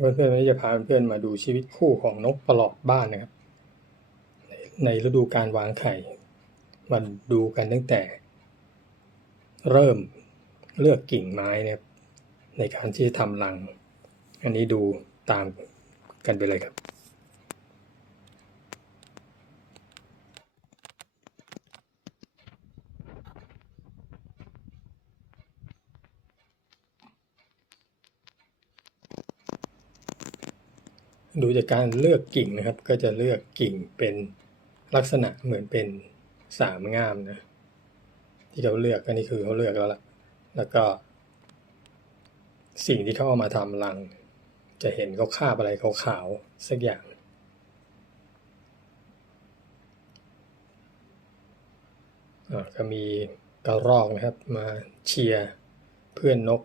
เพื่อนๆวันนี้จะพาเพื่อนๆมาดูชีวิตคู่ของนกประหลอดบ้านนะครับ ในฤดูการวางไข่มาดูกันตั้งแต่ เริ่มเลือกกิ่งไม้นะครับในการที่จะทำรัง อันนี้ดูตามกันไปเลยครับ ดูจากการเลือกกิ่งนะครับ ก็จะเลือกกิ่งเป็นลักษณะเหมือนเป็นสามง่ามนะ ที่เขาเลือกอันนี้คือเขาเลือกแล้วล่ะแล้วก็ สิ่งที่เขาเอามาทำรัง จะเห็นเขาคาบอะไรขาวๆสักอย่างอ่าก็มีกระรอกนะครับมาเชียร์เพื่อนนก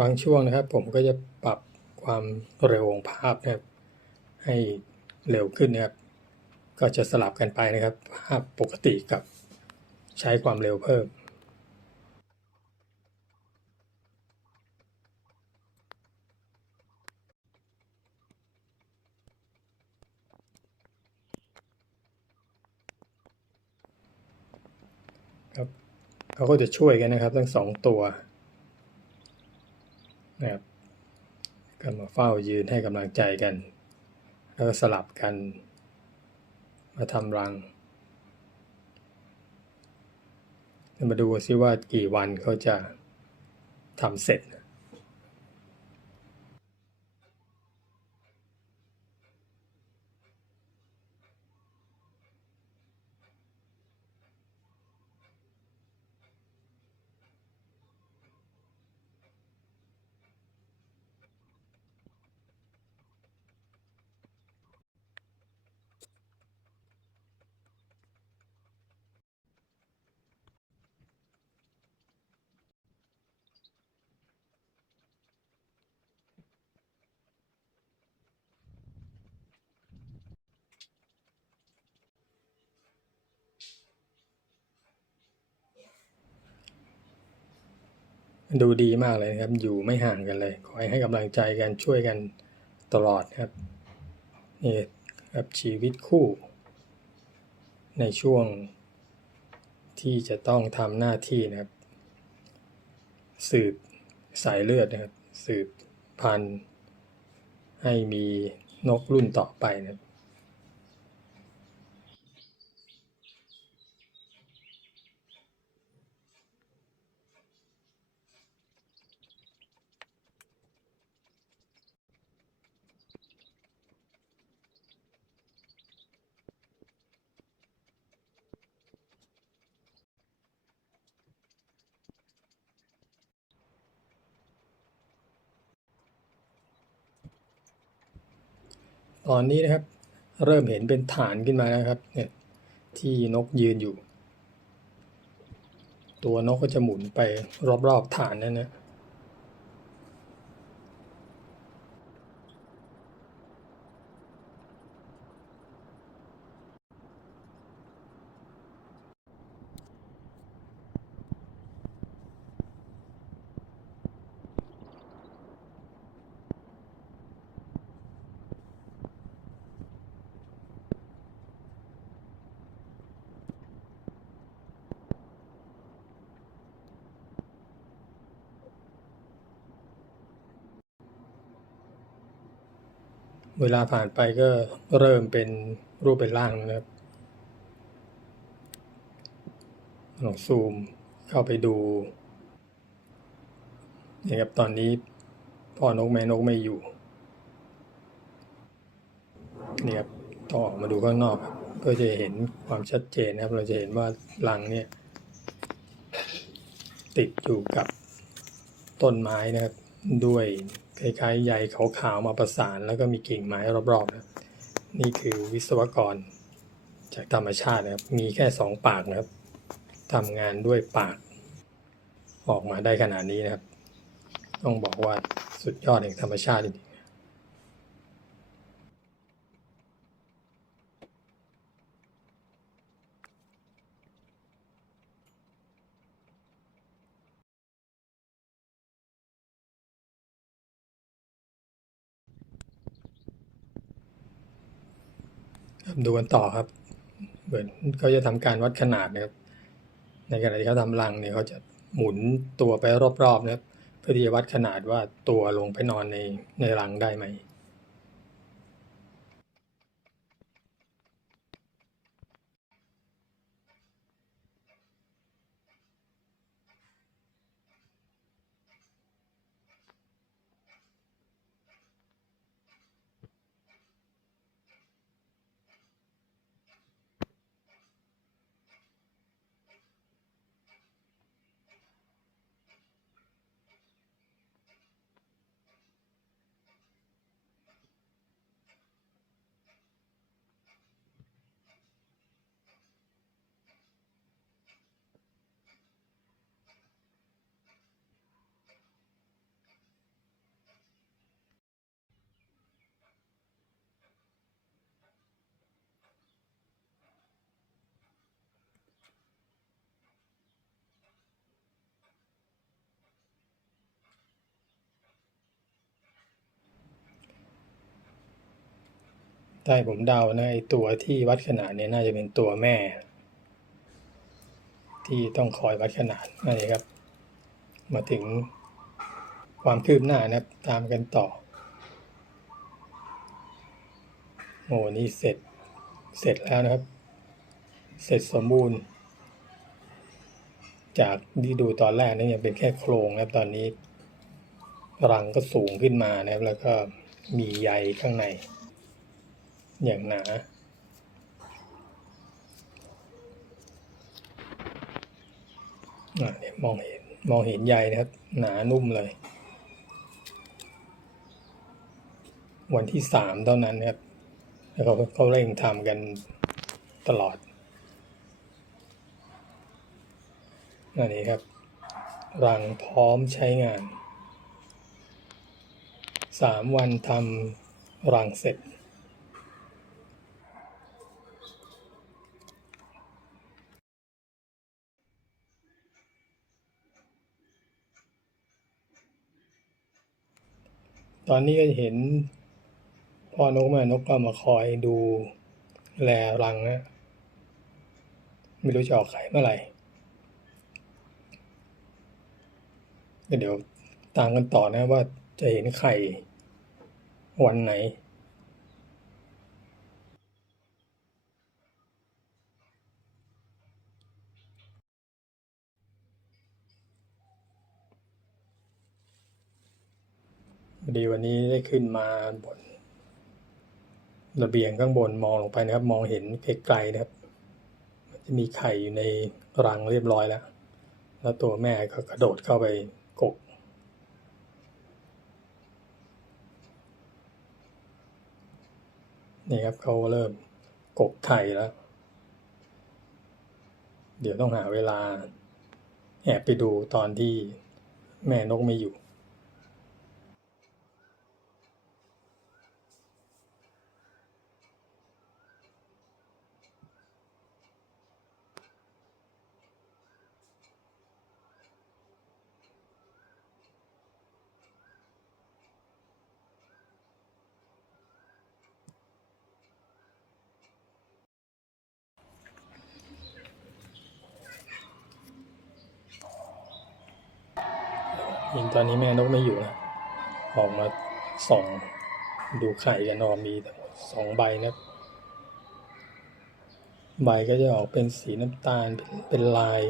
บางช่วงนะครับผมก็จะปรับความเร็วของภาพนะครับให้เร็วขึ้นนะครับ ก็จะสลับกันไปนะครับ ภาพปกติกับใช้ความเร็วเพิ่ม ครับเขาก็จะช่วยกันนะครับ ทั้งสองตัว นะครับก็มาเฝ้ายืนให้กำลังใจกัน แล้วสลับกัน มาทำรัง มาดูซิว่ากี่วันเขาจะทำเสร็จ ดูดีมากเลยครับ อยู่ไม่ห่างกันเลย คอยให้กำลังใจกันช่วยกันตลอดครับนี่ครับชีวิตคู่ ในช่วงที่จะต้องทำหน้าที่นะครับ สืบสายเลือดนะครับ สืบพันธุ์ให้มีนกรุ่นต่อไปนะครับ ตอนนี้นะครับ เริ่มเห็นเป็นฐานขึ้นมาแล้วครับ เนี่ยที่นกยืนอยู่ ตัวนกก็จะหมุนไปรอบๆฐานนั่นนะ เวลาผ่านไปก็เริ่มเป็นรูปเป็นร่างนะครับลองซูมเข้าไปดูนี่ครับตอนนี้พ่อนกแม่นกไม่อยู่นี่ครับต้อออกมาดูข้างนอกครับเพื่อจะเห็นความชัดเจนนะครับ เราจะเห็นว่ารังเนี่ยติดอยู่กับต้นไม้นะครับด้วย คล้ายๆใยขาวๆมาประสาน แล้วก็มีกิ่งไม้รอบๆนะนี่คือวิศวกร จากธรรมชาตินะครับ มีแค่สองปากนะครับทำงานด้วยปาก ออกมาได้ขนาดนี้นะครับ ต้องบอกว่าสุดยอดแห่งธรรมชาติจริง ดูกันต่อครับเหมือนเขาจะทำการวัดขนาดนะครับ ในขณะที่เขาทำรังเนี่ยเขาจะหมุนตัวไปรอบๆนะครับเพื่อที่จะวัดขนาดว่าตัวลงไปนอนในในรังได้ไหม ถ้าผมเดานะไอตัวที่วัดขนาดเนี่ยน่าจะเป็นตัวแม่ ที่ต้องคอยวัดขนาดนั่นเองครับ มาถึงความคืบหน้านะครับตามกันต่อโอ้นี่เสร็จเสร็จแล้วนะครับ เสร็จสมบูรณ์ จากที่ดูตอนแรกนี่ยังเป็นแค่โครงนะครับตอนนี้รังก็สูงขึ้นมานะครับ แล้วก็มีใยข้างใน อย่างหนาอะเนี่ยมองเห็นมองเห็นใยนะครับ หนานุ่มเลย วันที่สามเท่านั้นนะครับแล้วเขาเขาเร่งทำกันตลอดนั่นเองครับ รังพร้อมใช้งานสามวันทำรังเสร็จ อนนี้ก็จะเห็นพ่อนกแม่นกก็มาคอยดูแลรังนะไม่รู้จะออกไข่เมื่อไหร่ก็เดี๋ยวตามกันต่อนะว่าจะเห็นไข่วันไหน ดีวันนี้ได้ขึ้นมาบนระเบียงข้างบนมองลงไปนะครับ มองเห็นไกลๆนะครับ จะมีไข่อยู่ในรังเรียบร้อยแล้ว แล้วตัวแม่ก็กระโดดเข้าไปกก นี่ครับเขาเริ่มกกไข่แล้ว เดี๋ยวต้องหาเวลาแอบไปดูตอนที่แม่นกไม่อยู่ ยิงตอนนี้แม่นกไม่อยู่นะ ออกมาส่องดูไข่กันออมีทั้งหมดสองใบนะ ใบก็จะออกเป็นสีน้ำตาลเป็นเป็นลาย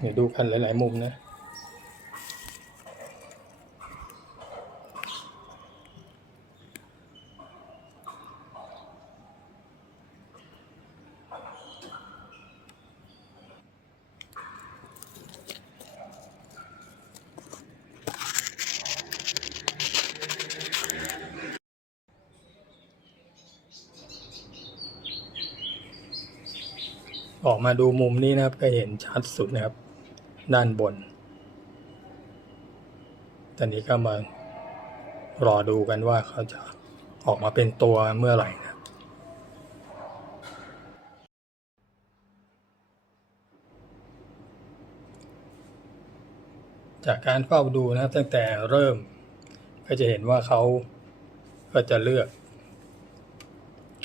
เดี๋ยวดูกันหลาย ๆ มุมนะ ออกมาดูมุมนี้นะครับก็เห็นชัดสุดนะครับ ด้านบน ตอนนี้ก็มารอดูกันว่าเขาจะออกมาเป็นตัวเมื่อไหร่นะจากการเฝ้าดูนะครับตั้งแต่เริ่มก็จะเห็นว่าเขาก็จะเลือก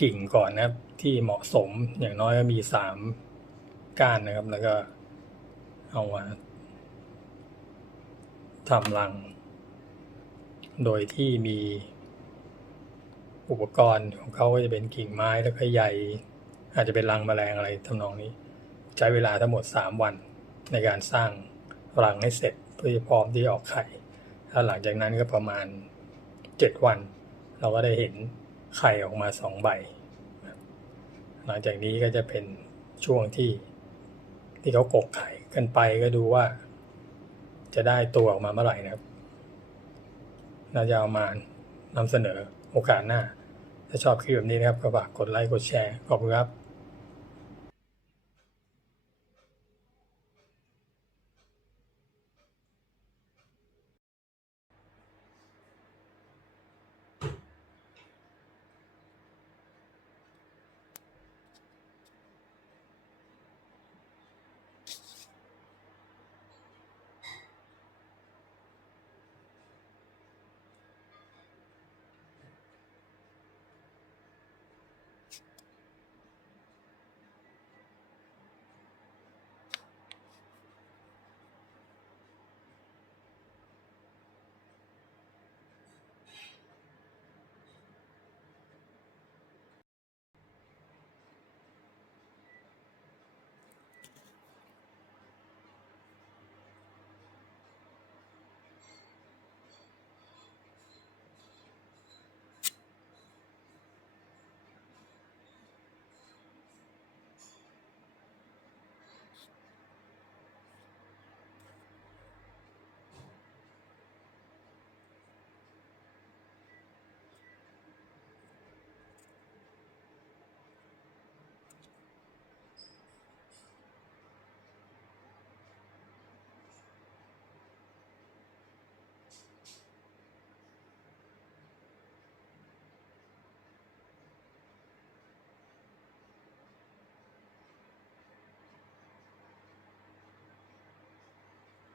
กิ่งก่อนนะที่เหมาะสมอย่างน้อยก็มีสาม ก้านนะครับ แล้วก็เอามาทำรัง โดยที่มีอุปกรณ์ของเขาก็จะเป็นกิ่งไม้แล้วก็ใยอาจจะเป็นรังแมลงอะไรทำนองนี้ ใช้เวลาทั้งหมด 3 วันในการสร้างรังให้เสร็จเพื่อพร้อมที่ออกไข่ถ้าหลังจากนั้นก็ประมาณ 7 วัน เราก็ได้เห็นไข่ออกมาสองใบ หลังจากนี้ก็จะเป็นช่วงที่ ที่เขากกไข่กันไปก็ดูว่า จะได้ตัวออกมาเมื่อไหร่นะครับ น่าจะเอามานำเสนอโอกาสหน้า ถ้าชอบคลิปแบบนี้นะครับก็ฝากกดไลค์กดแชร์ขอบคุณครับ